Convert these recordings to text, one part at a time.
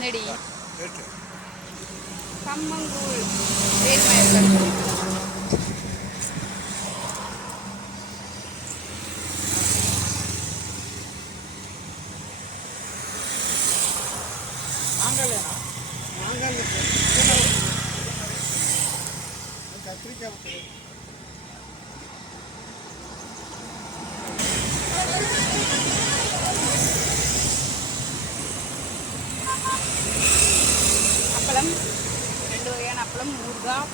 நெடி. கம்மங்கூழ். வேல்மயர்கள் கத்திரிக்காய் அப்பளம் ரெண்டு வகையான அப்பளம் ஊறுகாய்.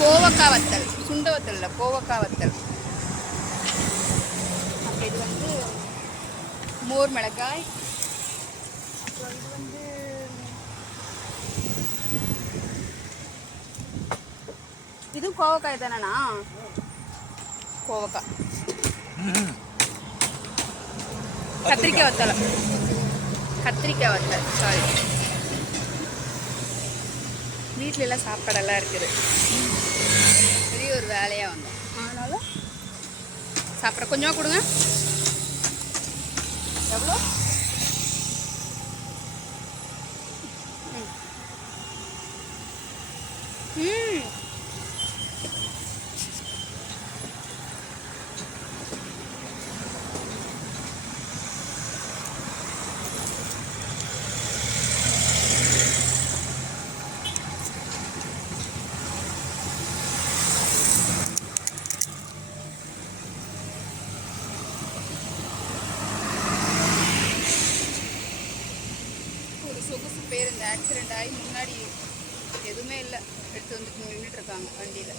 கோவக்காய் வத்தல் சுண்ட வத்தல் இல்லை கோவக்காய் வத்தல். அப்புறம் இது வந்து மோர் மிளகாய். அப்புறம் இது வந்து இதுவும் கோவக்காய் தானேண்ணா? கோவக்காய் கத்திரிக்காய். வத்தலை. கத்திரிக்காய் வத்தல் சாரி வீட்ல எல்லாம் சாப்பாடெல்லாம் இருக்குது. பெரிய ஒரு வேலையாக வந்தோம். அதனால சாப்பிட்ற கொஞ்சமாக கொடுங்க. எவ்வளோ? ம். சொகுசு பேருந்து ஆக்சிடென்ட் ஆகி முன்னாடி எதுவுமே இல்லை. எடுத்து வந்துட்டு நின்றுட்டு இருக்காங்க வண்டியில்.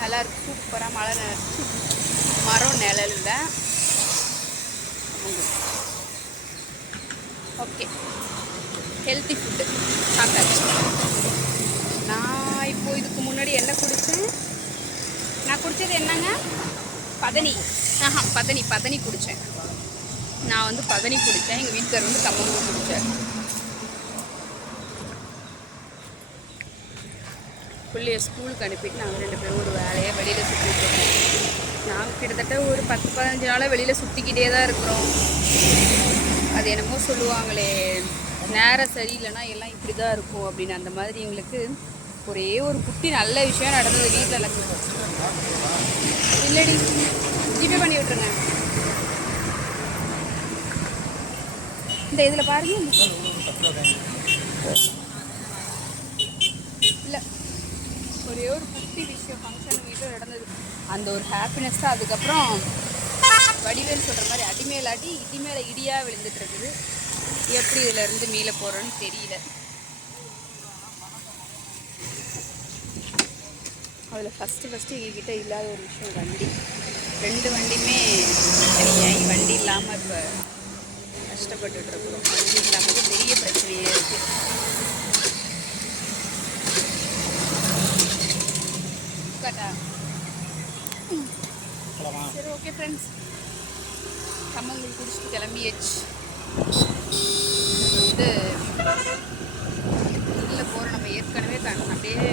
நல்லா இருக்கு. சூப்பராக மழை மரம் நிழல்ல. ஓகே. ஹெல்த்தி ஃபுட்டு சாப்பிட்டாச்சு. நான் இப்போ இதுக்கு முன்னாடி என்ன குடித்தேன் நான் குடித்தது என்னங்க? பதனி. ஆஹா பதனி பதனி குடித்தேன் நான் வந்து பதனி குடித்தேன் எங்கள் வீட்டுக்கார் வந்து கம்மங்கூழ் குடித்தார் பிள்ளைய ஸ்கூலுக்கு அனுப்பிட்டு நாங்கள் ரெண்டு பேரும் ஒரு வேலையை வெளியில் சுற்றிட்டு நாங்கள் கிட்டத்தட்ட ஒரு பத்து பதினஞ்சு நாளாக வெளியில் சுற்றிக்கிட்டே தான் இருக்கிறோம். அது என்னமோ சொல்லுவாங்களே நேரம் சரியில்லைன்னா எல்லாம் இப்படி தான் இருக்கும் அப்படின்னு. அந்த மாதிரி எங்களுக்கு ஒரே ஒரு குட்டி நல்ல விஷயம் நடந்தது வீட்டில் நடக்குது இல்லடி ஜிபே பண்ணி விட்டுருங்க. இந்த இதில் பாருங்க. இல்லை ஒரே ஒரு குட்டி விஷயம் ஃபங்க்ஷன் வீட்டில் நடந்தது. அந்த ஒரு ஹாப்பினஸ் தான். அதுக்கப்புறம் வடிவேல் சொல்கிற மாதிரி அடிமேலாட்டி அடி இடி மேலே இடியாக விழுந்துட்டு இருக்குது. எப்படி இதுலேருந்து மீள போகிறோன்னு தெரியல. அதில் ஃபஸ்ட்டு ஃபஸ்ட்டு எங்ககிட்ட இல்லாத ஒரு விஷயம் வண்டி. ரெண்டு வண்டியுமே சரியாகி வண்டி இல்லாமல் இப்போ கஷ்டப்பட்டுட்டு இருக்கிறோம். வண்டி இல்லாமல் பெரிய பிரச்சனையே இருக்குது காட்டா சரி ஓகே ஃப்ரெண்ட்ஸ் கம்மங்கூழ் குடிச்சிட்டு கிளம்பியாச்சு. வந்து உள்ளே போகிற நம்ம ஏற்கனவே அப்படியே